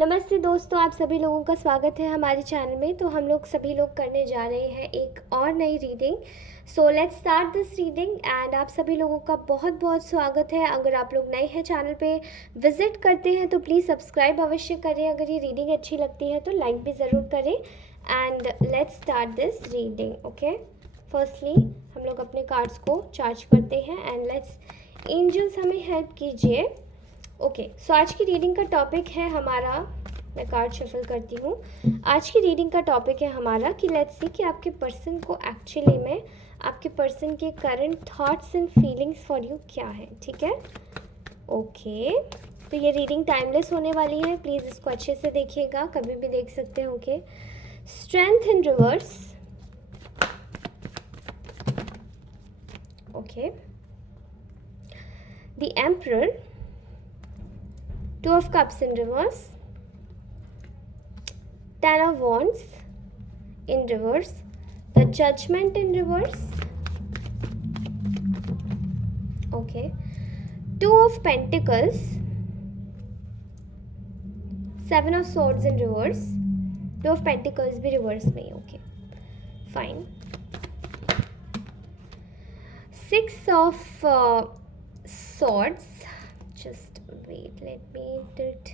नमस्ते दोस्तों, आप सभी लोगों का स्वागत है हमारे चैनल में। तो हम लोग सभी लोग करने जा रहे हैं एक और नई reading. So let's start this reading and आप सभी लोगों का बहुत बहुत स्वागत है। अगर आप लोग नए हैं चैनल पे विजिट करते हैं तो प्लीज़ सब्सक्राइब अवश्य करें। अगर ये रीडिंग अच्छी लगती है तो लाइक भी ज़रूर करें and let's start this reading. Okay, firstly हम लोग अपने कार्ड्स को चार्ज करते हैं एंड लेट्स एंजल्स हमें हेल्प कीजिए। ओके, सो आज की रीडिंग का टॉपिक है हमारा, मैं कार्ड शफल करती हूँ। आज की रीडिंग का टॉपिक है हमारा कि लेट्स सी कि आपके पर्सन को एक्चुअली में आपके पर्सन के current thoughts and feelings for you क्या है। ठीक है, ओके। तो ये रीडिंग टाइमलेस होने वाली है, प्लीज़ इसको अच्छे से देखिएगा, कभी भी देख सकते हैं। Okay, strength in reverse. Okay, the emperor, Two of Cups in reverse, Ten of Wands in reverse, the Judgment in reverse. Okay, Two of Pentacles, Seven of Swords in reverse, Two of Pentacles भी reverse में ही। Okay, fine. Six of Swords. Just wait, let me tilt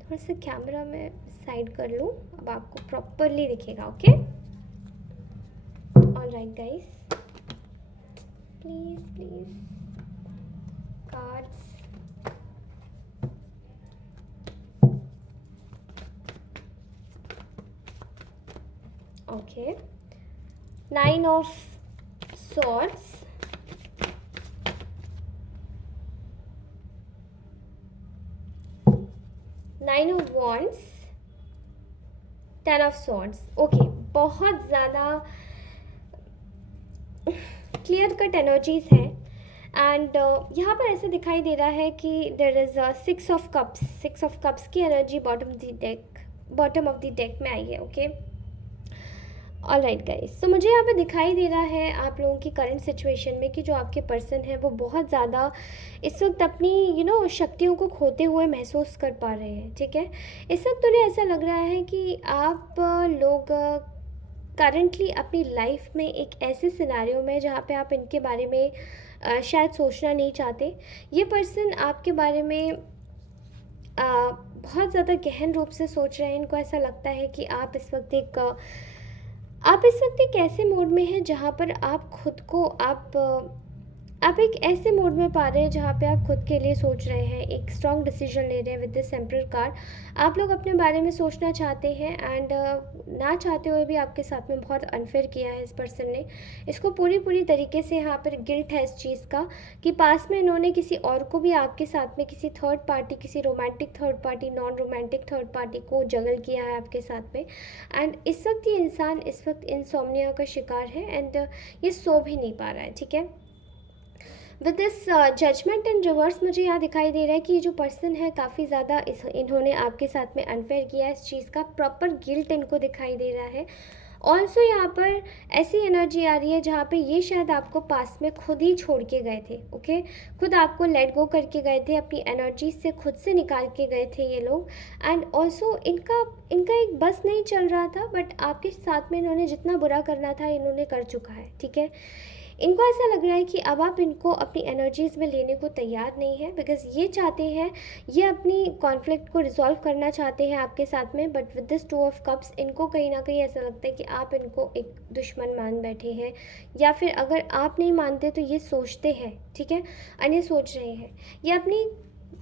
थोड़ा सा camera में side कर लूँ, अब आपको properly दिखेगा। Okay, all right guys, please please cards. Okay, nine of swords, nine of wands, ten of swords. Okay, बहुत ज़्यादा क्लियर कट एनर्जीज हैं एंड यहाँ पर ऐसे दिखाई दे रहा है कि there is six of cups. Six of cups की energy bottom of the deck में आई है। ओके, ऑल राइट गाइस, तो मुझे यहाँ पे दिखाई दे रहा है आप लोगों की करंट सिचुएशन में कि जो आपके पर्सन है वो बहुत ज़्यादा इस वक्त अपनी शक्तियों को खोते हुए महसूस कर पा रहे हैं। ठीक है, इस वक्त उन्हें ऐसा लग रहा है कि आप लोग करंटली अपनी लाइफ में एक ऐसे सिनेरियो में जहाँ पे आप इनके बारे में शायद सोचना नहीं चाहते। ये पर्सन आपके बारे में बहुत ज़्यादा गहन रूप से सोच रहे हैं। इनको ऐसा लगता है कि आप इस वक्त एक ऐसे मोड में हैं जहाँ पर आप खुद को आप एक ऐसे मोड में पा रहे हैं जहाँ पे आप खुद के लिए सोच रहे हैं, एक स्ट्रॉन्ग डिसीजन ले रहे हैं। विद दिस एम्परर कार्ड आप लोग अपने बारे में सोचना चाहते हैं एंड ना चाहते हुए भी आपके साथ में बहुत अनफेयर किया है इस पर्सन ने। इसको पूरी तरीके से यहाँ पर गिल्ट है इस चीज़ का कि पास में इन्होंने किसी और को भी आपके साथ में, किसी थर्ड पार्टी, किसी romantic third party, non romantic third party को जगल किया है आपके साथ में। एंड इस वक्त ये इंसान इस वक्त इनसोम्निया का शिकार है एंड ये सो भी नहीं पा रहा है। ठीक है, with this judgement in reverse मुझे यहाँ दिखाई दे रहा है कि जो पर्सन है काफ़ी ज़्यादा इन्होंने आपके साथ में अनफेयर किया है। इस चीज़ का प्रॉपर गिल्ट इनको दिखाई दे रहा है। ऑल्सो यहाँ पर ऐसी एनर्जी आ रही है जहाँ पे ये शायद आपको पास में खुद ही छोड़ के गए थे। ओके, खुद आपको लेट गो करके गए थे, अपनी एनर्जी से खुद से निकाल के गए थे ये लोग। एंड ऑल्सो इनका एक बस नहीं चल रहा था, बट आपके साथ में इन्होंने जितना बुरा करना था इन्होंने कर चुका है। ठीक है, इनको ऐसा लग रहा है कि अब आप इनको अपनी एनर्जीज़ में लेने को तैयार नहीं है, बिकॉज ये चाहते हैं, ये अपनी कॉन्फ्लिक्ट को रिजॉल्व करना चाहते हैं आपके साथ में। But with this two of cups इनको कहीं ना कहीं ऐसा लगता है कि आप इनको एक दुश्मन मान बैठे हैं, या फिर अगर आप नहीं मानते तो ये सोचते हैं। ठीक है, और ये सोच रहे हैं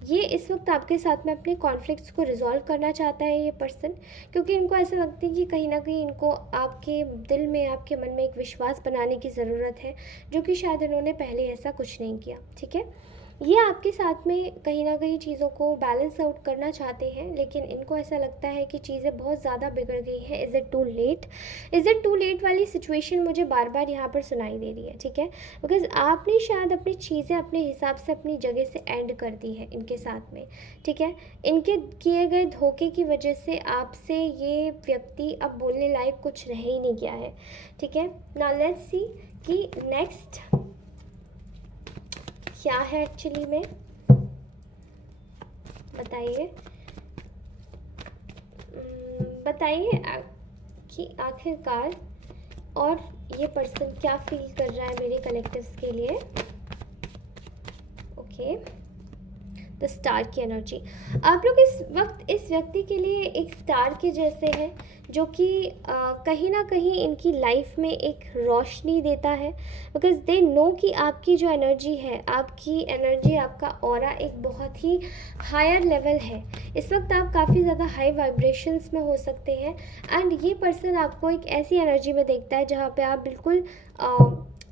ये इस वक्त आपके साथ में अपने कॉन्फ्लिक्ट्स को रिजॉल्व करना चाहता है ये पर्सन, क्योंकि इनको ऐसा लगता है कि कहीं ना कहीं इनको आपके दिल में, आपके मन में एक विश्वास बनाने की ज़रूरत है, जो कि शायद इन्होंने पहले ऐसा कुछ नहीं किया। ठीक है, ये आपके साथ में कहीं ना कहीं चीज़ों को बैलेंस आउट करना चाहते हैं, लेकिन इनको ऐसा लगता है कि चीज़ें बहुत ज़्यादा बिगड़ गई हैं। इज़ इट टू लेट वाली सिचुएशन मुझे बार बार यहाँ पर सुनाई दे रही है। ठीक है, बिकॉज आपने शायद अपनी चीज़ें अपने हिसाब से अपनी जगह से एंड कर दी है इनके साथ में। ठीक है, इनके किए गए धोखे की वजह से आपसे ये व्यक्ति अब बोलने लायक कुछ रह ही नहीं गया है। ठीक है, नाउ लेट्स सी कि नेक्स्ट क्या है एक्चुअली में, बताइए। बताइए कि आखिरकार और ये पर्सन क्या फील कर रहा है मेरे कलेक्टिव्स के लिए। ओके, द स्टार की एनर्जी। आप लोग इस वक्त इस व्यक्ति के लिए एक स्टार के जैसे हैं, जो कि कहीं ना कहीं इनकी लाइफ में एक रोशनी देता है, बिकॉज दे नो कि आपकी जो एनर्जी है, आपकी एनर्जी, आपका ऑरा एक बहुत ही हायर लेवल है। इस वक्त आप काफ़ी ज़्यादा हाई वाइब्रेशंस में हो सकते हैं, एंड ये पर्सन आपको एक ऐसी एनर्जी में देखता है जहाँ पे आप बिल्कुल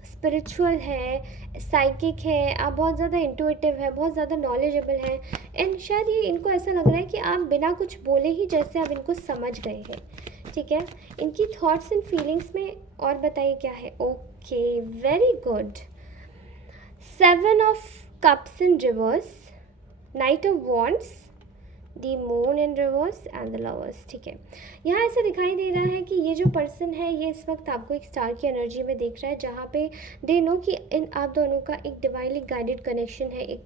स्पिरिचुअल है, साइकिक है, आप बहुत ज़्यादा इंटुइटिव है, बहुत ज़्यादा नॉलेजेबल है, एंड शायद ये इनको ऐसा लग रहा है कि आप बिना कुछ बोले ही जैसे आप इनको समझ गए हैं। ठीक है, इनकी थॉट्स एंड फीलिंग्स में और बताइए क्या है। Okay, very good. 7 of Cups in reverse, Knight of Wands, the moon in reverse and the lovers. ठीक है, यहाँ ऐसा दिखाई दे रहा है कि ये जो पर्सन है ये इस वक्त आपको एक स्टार की एनर्जी में देख रहा है, जहाँ पे दे नो कि इन आप दोनों का एक डिवाइनली गाइडेड कनेक्शन है, एक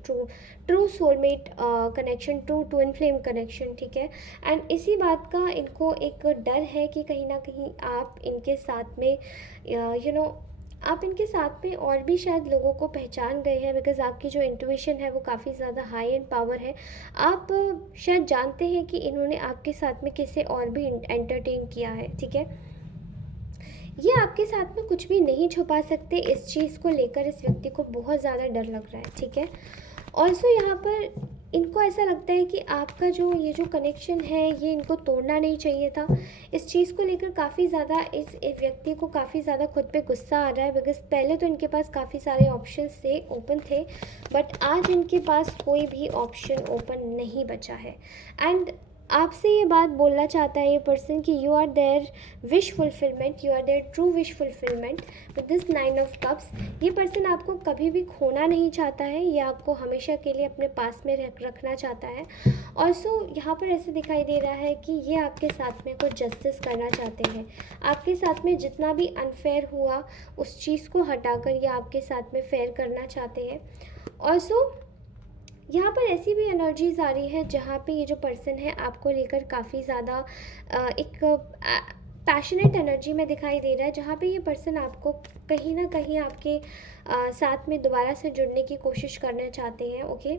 true soulmate connection, true twin flame connection. ठीक है, एंड इसी बात का इनको एक डर है कि कहीं ना कहीं आप इनके साथ में आप इनके साथ में और भी शायद लोगों को पहचान गए हैं, बिकॉज आपकी जो इंट्यूशन है वो काफ़ी ज़्यादा हाई एंड पावर है। आप शायद जानते हैं कि इन्होंने आपके साथ में किसे और भी एंटरटेन किया है। ठीक है, ये आपके साथ में कुछ भी नहीं छुपा सकते, इस चीज़ को लेकर इस व्यक्ति को बहुत ज़्यादा डर लग रहा है। ठीक है, ऑल्सो यहाँ पर इनको ऐसा लगता है कि आपका जो ये जो कनेक्शन है ये इनको तोड़ना नहीं चाहिए था। इस चीज़ को लेकर काफ़ी ज़्यादा इस व्यक्ति को काफ़ी ज़्यादा खुद पे गुस्सा आ रहा है, बिकॉज पहले तो इनके पास काफ़ी सारे ऑप्शंस थे, ओपन थे, बट आज इनके पास कोई भी ऑप्शन ओपन नहीं बचा है। एंड आपसे ये बात बोलना चाहता है ये पर्सन कि you are their wish fulfilment, you are their true wish fulfilment with this 9 of Cups। ये पर्सन आपको कभी भी खोना नहीं चाहता है, ये आपको हमेशा के लिए अपने पास में रखना चाहता है। ऑल्सो यहाँ पर ऐसे दिखाई दे रहा है कि ये आपके साथ में कुछ जस्टिस करना चाहते हैं। आपके साथ में जितना भी अनफेयर हुआ उस चीज़ को हटाकर ये आपके साथ में फेयर करना चाहते हैं। ऑल्सो यहाँ पर ऐसी भी एनर्जीज आ रही है जहाँ पे ये जो पर्सन है आपको लेकर काफ़ी ज़्यादा एक पैशनेट एनर्जी में दिखाई दे रहा है, जहाँ पे ये पर्सन आपको कहीं ना कहीं आपके साथ में दोबारा से जुड़ने की कोशिश करना चाहते हैं। ओके,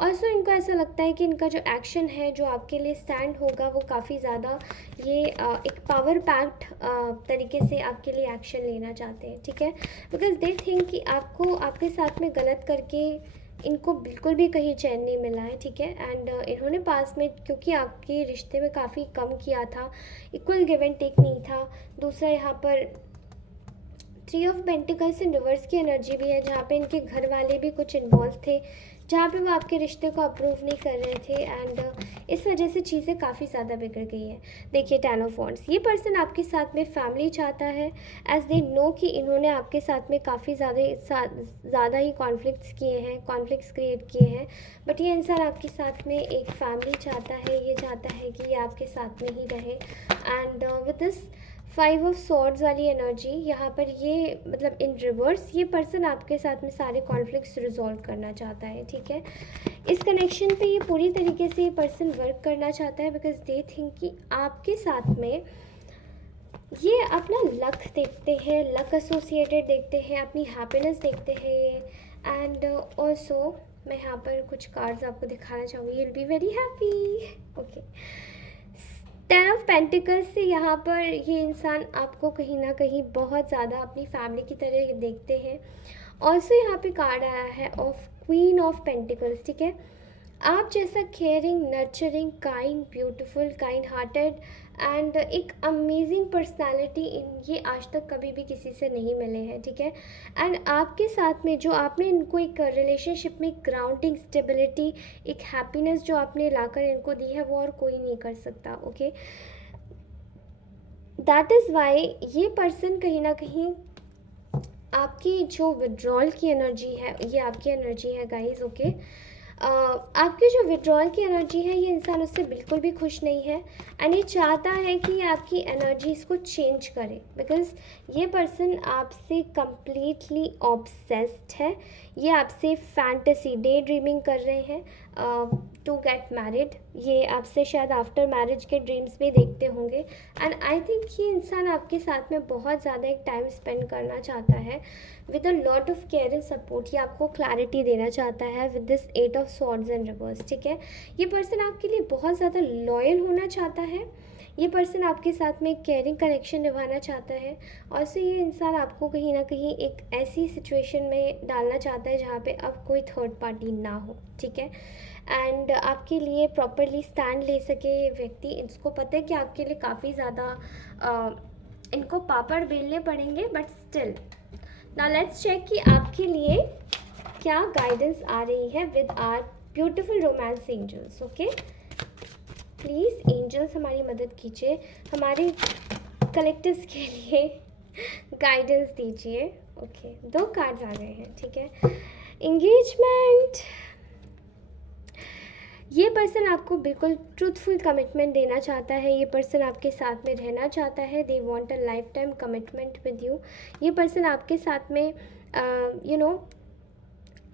ऑल्सो इनको ऐसा लगता है कि इनका जो एक्शन है, जो आपके लिए स्टैंड होगा, वो काफ़ी ज़्यादा ये एक पावर पैक्ड तरीके से आपके लिए एक्शन लेना चाहते हैं। ठीक है, बिकॉज दे थिंक कि आपको आपके साथ में गलत करके इनको बिल्कुल भी कहीं चैन नहीं मिला है। ठीक है, एंड इन्होंने पास में, क्योंकि आपके रिश्ते में काफ़ी कम किया था, इक्वल गिव एंड टेक नहीं था। दूसरा यहाँ पर 3 of Pentacles इन रिवर्स की एनर्जी भी है, जहाँ पे इनके घर वाले भी कुछ इन्वॉल्व थे, जहाँ पे वो आपके रिश्ते को अप्रूव नहीं कर रहे थे, एंड इस वजह से चीज़ें काफ़ी ज़्यादा बिगड़ गई हैं। देखिए 10 of Wands, ये पर्सन आपके साथ में फैमिली चाहता है, एज दे नो कि इन्होंने आपके साथ में काफ़ी ज़्यादा ही कॉन्फ्लिक्ट्स किए हैं, कॉन्फ्लिक्ट्स क्रिएट किए हैं, बट ये इंसान आपके साथ में एक फैमिली चाहता है। ये चाहता है कि ये आपके साथ में ही रहे, and with this 5 of Swords वाली एनर्जी यहाँ पर ये मतलब इन रिवर्स ये पर्सन आपके साथ में सारे कॉन्फ्लिक्ट्स रिजॉल्व करना चाहता है। ठीक है, इस कनेक्शन पे ये पूरी तरीके से ये पर्सन वर्क करना चाहता है, बिकॉज दे थिंक कि आपके साथ में ये अपना लक देखते हैं, लक एसोसिएटेड देखते हैं, अपनी हैप्पीनेस देखते हैं। एंड ऑल्सो मैं यहाँ पर कुछ कार्ड्स आपको दिखाना चाहूँगी, you will be very happy. Okay, 10 of Pentacles से यहाँ पर ये इंसान आपको कहीं ना कहीं बहुत ज़्यादा अपनी फैमिली की तरह देखते हैं। ऑल्सो यहाँ पे कार्ड आया है ऑफ Queen of Pentacles। ठीक है, आप जैसा caring, nurturing, kind, beautiful, kind hearted and एक अमेजिंग पर्सनालिटी ये आज तक कभी भी किसी से नहीं मिले हैं। ठीक है, एंड आपके साथ में जो आपने इनको एक रिलेशनशिप में ग्राउंडिंग, स्टेबिलिटी, एक हैप्पीनेस जो आपने लाकर इनको दी है, वो और कोई नहीं कर सकता। ओके, दैट इज़ वाई ये पर्सन कहीं ना कहीं आपकी जो विड्रॉल की एनर्जी है, ये आपकी एनर्जी है गाइज। ओके, आपकी जो विड्रॉल की एनर्जी है, ये इंसान उससे बिल्कुल भी खुश नहीं है, एंड ये चाहता है कि आपकी एनर्जीज को चेंज करे, बिकॉज ये पर्सन आपसे कम्प्लीटली ऑब्सेस्ड है। ये आपसे फैंटेसी डे ड्रीमिंग कर रहे हैं टू गेट मैरिड। ये आपसे शायद आफ्टर मैरिज के ड्रीम्स भी देखते होंगे। एंड आई थिंक ये इंसान आपके साथ में बहुत ज़्यादा एक टाइम स्पेंड करना चाहता है with a lot of care and support. ये आपको क्लैरिटी देना चाहता है with this 8 of swords and reverse, ठीक है। ये पर्सन आपके लिए बहुत ज़्यादा लॉयल होना चाहता है। ये पर्सन आपके साथ में एक केयरिंग कनेक्शन निभाना चाहता है। और से ये इंसान आपको कहीं ना कहीं एक ऐसी सिचुएशन में डालना चाहता है जहाँ पे अब कोई थर्ड पार्टी ना हो, ठीक है। एंड आपके लिए प्रॉपरली स्टैंड ले सके ये व्यक्ति। इसको पता है कि आपके लिए काफ़ी ज़्यादा इनको पापड़ बेलने पड़ेंगे, but still now let's check कि आपके लिए क्या गाइडेंस आ रही है with our beautiful romance angels. Okay, please angels हमारी मदद कीजिए, हमारे कलेक्टिव्स के लिए गाइडेंस दीजिए। ओके, 2 कार्ड्स आ गए हैं, ठीक है। एंगेजमेंट, ये पर्सन आपको बिल्कुल ट्रूथफुल कमिटमेंट देना चाहता है। ये पर्सन आपके साथ में रहना चाहता है। They want a life time commitment with you. ये पर्सन आपके साथ में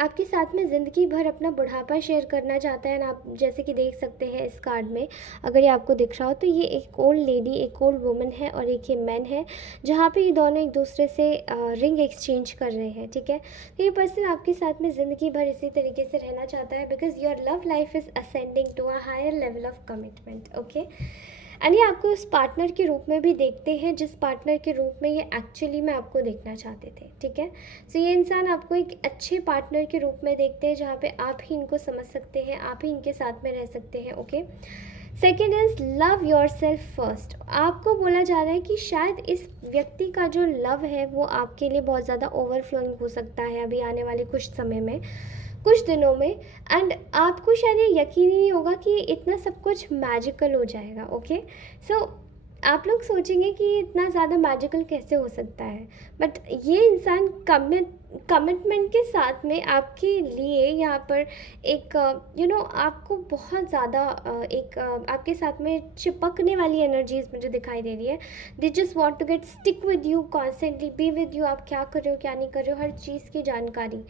आपके साथ में ज़िंदगी भर अपना बुढ़ापा शेयर करना चाहता है ना। आप जैसे कि देख सकते हैं इस कार्ड में, अगर ये आपको दिख रहा हो तो ये एक ओल्ड लेडी, एक ओल्ड वुमन है और एक ये मैन है, जहाँ पे ये दोनों एक दूसरे से रिंग एक्सचेंज कर रहे हैं, ठीक है। तो ये पर्सन आपके साथ में ज़िंदगी भर इसी तरीके से रहना चाहता है because your love life is ascending to a higher level of commitment. Okay, and ये आपको उस पार्टनर के रूप में भी देखते हैं जिस पार्टनर के रूप में ये एक्चुअली में आपको देखना चाहते थे, ठीक है। सो ये इंसान आपको एक अच्छे पार्टनर के रूप में देखते हैं जहाँ पे आप ही इनको समझ सकते हैं, आप ही इनके साथ में रह सकते हैं। Okay, second is love your self first. आपको बोला जा रहा है कि शायद इस व्यक्ति का जो लव है वो आपके लिए बहुत ज़्यादा ओवरफ्लोइंग हो सकता है अभी आने वाले कुछ समय में, कुछ दिनों में। एंड आपको शायद ये यकीन ही नहीं होगा कि इतना सब कुछ मैजिकल हो जाएगा। ओके, सो आप लोग सोचेंगे कि इतना ज़्यादा मैजिकल कैसे हो सकता है, बट ये इंसान कमिटमेंट के साथ में आपके लिए यहाँ पर एक आपको बहुत ज़्यादा आपके साथ में चिपकने वाली एनर्जीज मुझे दिखाई दे रही है। They just want to get stick with you, constantly be with you. आप क्या कर रहे हो, क्या नहीं कर रहे हो, हर चीज़ की जानकारी।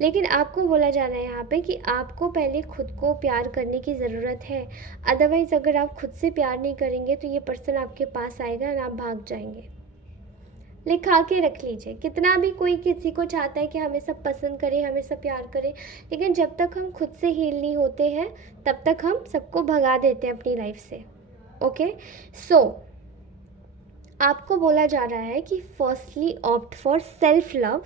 लेकिन आपको बोला जा रहा है यहाँ पे कि आपको पहले खुद को प्यार करने की ज़रूरत है। अदरवाइज़ अगर आप खुद से प्यार नहीं करेंगे तो ये पर्सन आपके पास आएगा और आप भाग जाएंगे। लिखा के रख लीजिए, कितना भी कोई किसी को चाहता है कि हमें सब पसंद करे, हमें सब प्यार करे, लेकिन जब तक हम खुद से हील नहीं होते हैं तब तक हम सबको भगा देते हैं अपनी लाइफ से। ओके, सो आपको बोला जा रहा है कि firstly opt for self love,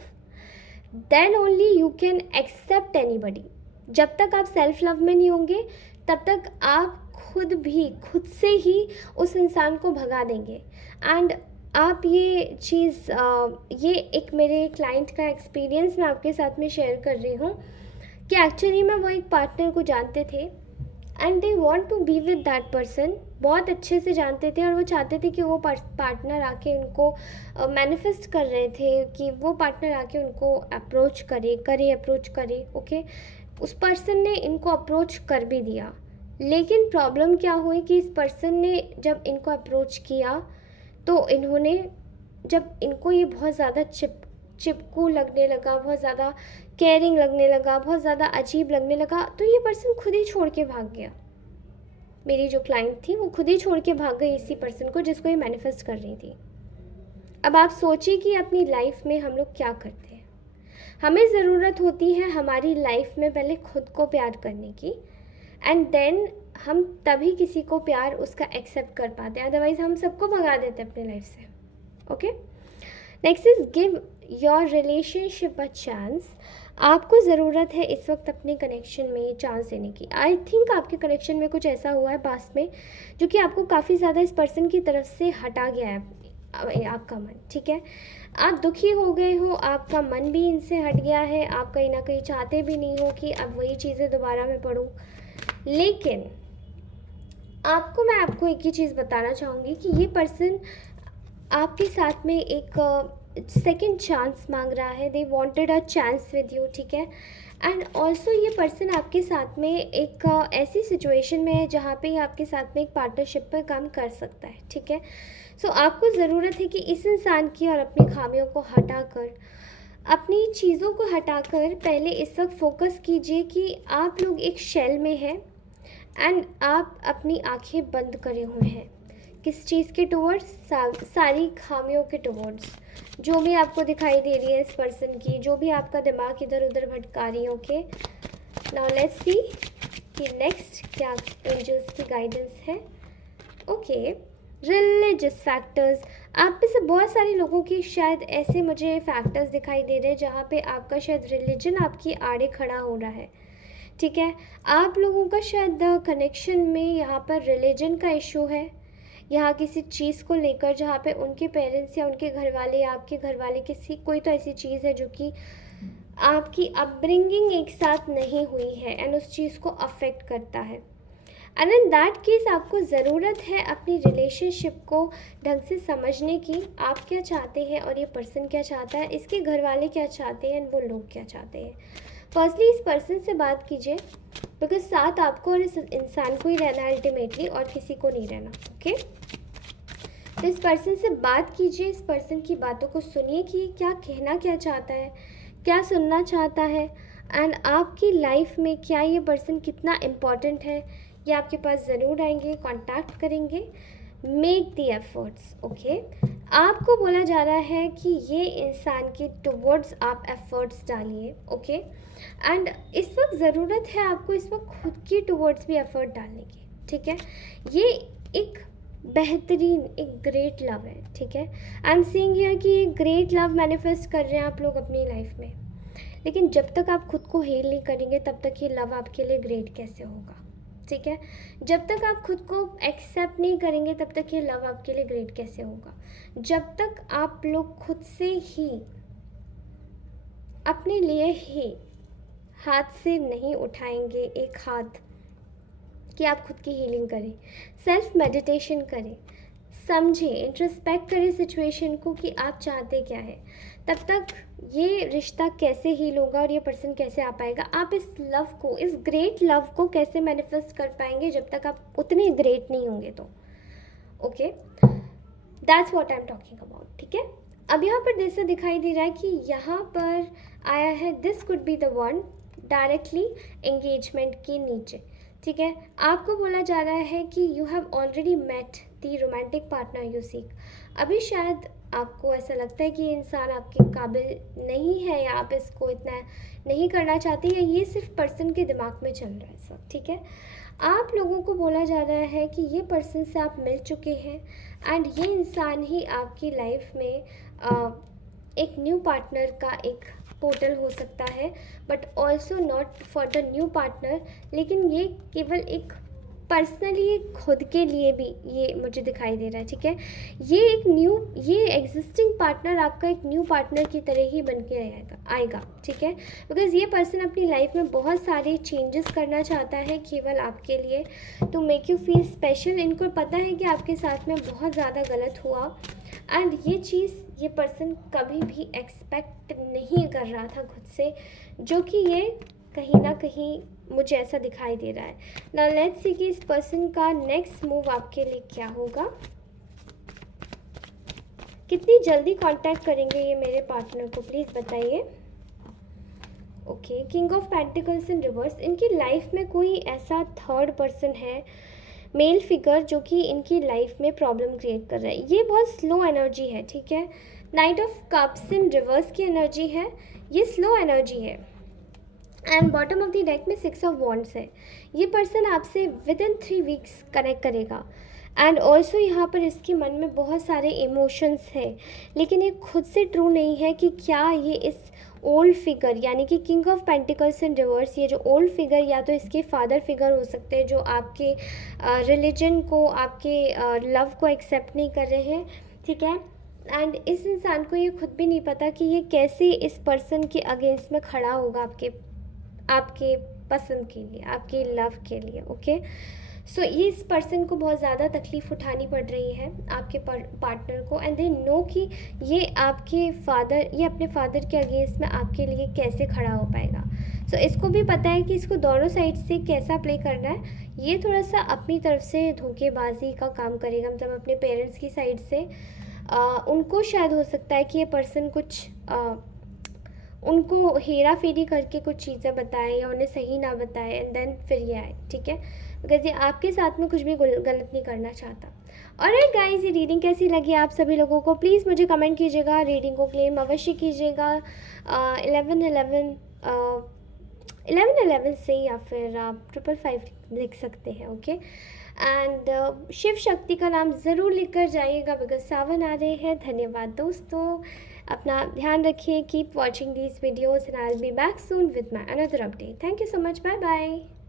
then only you can accept anybody. जब तक आप सेल्फ लव में नहीं होंगे तब तक आप खुद से ही उस इंसान को भगा देंगे। एंड आप ये चीज़ ये एक मेरे क्लाइंट का एक्सपीरियंस मैं आपके साथ में शेयर कर रही हूँ कि एक्चुअली में वो एक पार्टनर को जानते थे and they want to be with that person, बहुत अच्छे से जानते थे और वो चाहते थे कि वो पार्टनर आके उनको मैनिफेस्ट कर रहे थे कि वो पार्टनर आके उनको अप्रोच करे। ओके, उस पर्सन ने इनको अप्रोच कर भी दिया, लेकिन प्रॉब्लम क्या हुई कि इस पर्सन ने जब इनको अप्रोच किया तो इन्होंने, जब इनको ये बहुत ज़्यादा चिपकू लगने लगा, बहुत ज़्यादा केयरिंग लगने लगा, बहुत ज़्यादा अजीब लगने लगा, तो ये पर्सन खुद ही छोड़ के भाग गया। मेरी जो क्लाइंट थी वो खुद ही छोड़ के भाग गई इसी पर्सन को जिसको ये मैनिफेस्ट कर रही थी। अब आप सोचिए कि अपनी लाइफ में हम लोग क्या करते हैं। हमें ज़रूरत होती है हमारी लाइफ में पहले खुद को प्यार करने की, एंड देन हम तभी किसी को प्यार उसका एक्सेप्ट कर पाते हैं, अदरवाइज़ हम सबको भगा देते हैं अपनी लाइफ से। Okay, next is give your relationship a chance. आपको ज़रूरत है इस वक्त अपने कनेक्शन में चांस देने की। आई थिंक आपके कनेक्शन में कुछ ऐसा हुआ है पास्ट में जो कि आपको काफ़ी ज़्यादा इस पर्सन की तरफ से हटा गया है आपका मन, ठीक है। आप दुखी हो गए हो, आपका मन भी इनसे हट गया है, आप कहीं ना कहीं चाहते भी नहीं हो कि अब वही चीज़ें दोबारा मैं पढूं। लेकिन मैं आपको एक ही चीज़ बताना चाहूँगी कि ये पर्सन आपके साथ में एक सेकंड चांस मांग रहा है। They wanted a chance with you, ठीक है। एंड ऑल्सो ये पर्सन आपके साथ में एक ऐसी सिचुएशन में है जहाँ पे ये आपके साथ में एक पार्टनरशिप पर काम कर सकता है, ठीक है। सो आपको ज़रूरत है कि इस इंसान की और अपनी खामियों को हटा कर अपनी चीज़ों को हटाकर पहले इस वक्त फोकस कीजिए कि आप लोग एक शेल में हैं एंड आप अपनी आंखें बंद करे हुए हैं। किस चीज़ के टुवर्ड्स? सारी खामियों के टुवर्ड्स, जो भी आपको दिखाई दे रही है इस पर्सन की, जो भी आपका दिमाग इधर उधर भटका रही है। ओके, नाउ लेट्स सी कि नेक्स्ट क्या एंजल्स की गाइडेंस है। Okay, religious factors. आप में से बहुत सारे लोगों की शायद ऐसे मुझे फैक्टर्स दिखाई दे रहे हैं जहाँ पे आपका शायद रिलीजन आपकी आड़े खड़ा हो रहा है। ठीक है, आप लोगों का शायद कनेक्शन में यहाँ पर रिलीजन का इशू है, यहाँ किसी चीज़ को लेकर जहाँ पे उनके पेरेंट्स या उनके घर वाले या आपके घर वाले किसी कोई तो ऐसी चीज़ है जो कि आपकी अपब्रिंगिंग एक साथ नहीं हुई है एंड उस चीज़ को अफेक्ट करता है। एंड इन दैट केस आपको ज़रूरत है अपनी रिलेशनशिप को ढंग से समझने की। आप क्या चाहते हैं और ये पर्सन क्या चाहता है, इसके घर वाले क्या चाहते हैं, वो लोग क्या चाहते हैं। फर्स्टली इस पर्सन से बात कीजिए, बिकॉज साथ आपको और इस इंसान को ही रहना है अल्टीमेटली, और किसी को नहीं रहना। ओके, तो इस पर्सन से बात कीजिए, इस पर्सन की बातों को सुनिए कि क्या कहना क्या चाहता है, क्या सुनना चाहता है, एंड आपकी लाइफ में क्या ये पर्सन कितना इम्पॉर्टेंट है। ये आपके पास ज़रूर आएंगे, कांटेक्ट करेंगे। Make the efforts. ओके, आपको बोला जा रहा है कि ये इंसान के टुवर्ड्स आप एफर्ट्स डालिए। ओके, एंड इस वक्त ज़रूरत है आपको इस वक्त खुद की टुवर्ड्स भी एफर्ट डालने की। ठीक है, ये एक बेहतरीन, एक ग्रेट लव है। ठीक है, आई एम सीइंग हियर कि ये ग्रेट लव मैनिफेस्ट कर रहे हैं आप लोग अपनी लाइफ में। लेकिन जब तक आप खुद को हील नहीं करेंगे तब तक ये लव आपके लिए ग्रेट कैसे होगा। ठीक है, जब तक आप खुद को एक्सेप्ट नहीं करेंगे तब तक ये लव आपके लिए ग्रेट कैसे होगा। जब तक आप लोग खुद से ही अपने लिए ही हाथ से नहीं उठाएंगे एक हाथ कि आप खुद की हीलिंग करें, सेल्फ मेडिटेशन करें, समझें, इंट्रोस्पेक्ट करें सिचुएशन को कि आप चाहते क्या है, तब तक ये रिश्ता कैसे हील होगा और ये पर्सन कैसे आ पाएगा। आप इस लव को, इस ग्रेट लव को कैसे मैनिफेस्ट कर पाएंगे जब तक आप उतने ग्रेट नहीं होंगे तो। Okay, that's what I am talking about. ठीक है, अब यहाँ पर जैसे दिखाई दे रहा है कि यहाँ पर आया है this could be the one, directly engagement के नीचे। ठीक है, आपको बोला जा रहा है कि you have already met the romantic partner you seek. अभी शायद आपको ऐसा लगता है कि ये इंसान आपके काबिल नहीं है या आप इसको इतना नहीं करना चाहते, या ये सिर्फ पर्सन के दिमाग में चल रहा है सब। ठीक है, आप लोगों को बोला जा रहा है कि ये पर्सन से आप मिल चुके हैं एंड ये इंसान ही आपकी लाइफ में एक न्यू पार्टनर का एक पोर्टल हो सकता है, but also not for the new partner, लेकिन ये केवल एक पर्सनली खुद के लिए भी ये मुझे दिखाई दे रहा है। ठीक है, ये एग्जिस्टिंग पार्टनर आपका एक न्यू पार्टनर की तरह ही बन के आएगा। ठीक है, बिकॉज ये पर्सन अपनी लाइफ में बहुत सारे चेंजेस करना चाहता है केवल आपके लिए, to make you feel special. इनको पता है कि आपके साथ में बहुत ज़्यादा गलत हुआ एंड ये चीज़ ये पर्सन कभी भी एक्सपेक्ट नहीं कर रहा था खुद से, जो कि ये कहीं ना कहीं मुझे ऐसा दिखाई दे रहा है। नाउ लेट्स सी कि इस पर्सन का नेक्स्ट मूव आपके लिए क्या होगा। कितनी जल्दी कांटेक्ट करेंगे ये मेरे पार्टनर को, प्लीज़ बताइए। Okay, king of pentacles in reverse. इनकी लाइफ में कोई ऐसा थर्ड पर्सन है, मेल फिगर, जो कि इनकी लाइफ में प्रॉब्लम क्रिएट कर रहा है। ये बहुत स्लो एनर्जी है। ठीक है, night of cups in reverse की एनर्जी है, ये स्लो एनर्जी है and bottom of the deck में 6 ऑफ वॉन्ड्स है। ये पर्सन आपसे विद इन 3 वीक्स कनेक्ट करेगा एंड ऑल्सो यहाँ पर इसके मन में बहुत सारे इमोशंस हैं, लेकिन ये खुद से ट्रू नहीं है कि क्या ये इस ओल्ड फिगर, यानी कि king of pentacles in reverse, ये जो ओल्ड फिगर या तो इसके फादर फिगर हो सकते हैं जो आपके रिलीजन को, आपके लव को एक्सेप्ट नहीं कर रहे हैं। ठीक है, एंड इस इंसान को ये खुद भी नहीं पता कि ये कैसे इस पर्सन के अगेंस्ट में खड़ा होगा आपके पसंद के लिए, आपके लव के लिए। ओके, सो ये इस पर्सन को बहुत ज़्यादा तकलीफ़ उठानी पड़ रही है आपके पार्टनर को, एंड दे नो कि ये अपने फादर के अगेंस्ट में आपके लिए कैसे खड़ा हो पाएगा। सो इसको भी पता है कि इसको दोनों साइड से कैसा प्ले करना है। ये थोड़ा सा अपनी तरफ से धोखेबाजी का काम करेगा, मतलब अपने पेरेंट्स की साइड से उनको शायद हो सकता है कि ये पर्सन कुछ उनको हेरा फेरी करके कुछ चीज़ें बताए या उन्हें सही ना बताए एंड देन फिर ये आए, ठीक है, बिकॉज ये आपके साथ में कुछ भी गलत नहीं करना चाहता। ऑलराइट गाइस, ये रीडिंग कैसी लगी आप सभी लोगों को प्लीज़ मुझे कमेंट कीजिएगा, रीडिंग को क्लेम अवश्य कीजिएगा 1111 1111 से, या फिर आप 555 लिख सकते हैं, ओके। एंड शिव शक्ति का नाम ज़रूर लिख कर जाइएगा बिकॉज सावन आ रहे हैं। धन्यवाद दोस्तों, अपना ध्यान रखिए, keep watching these videos and I will be back soon with my another update. Thank you so much, bye bye.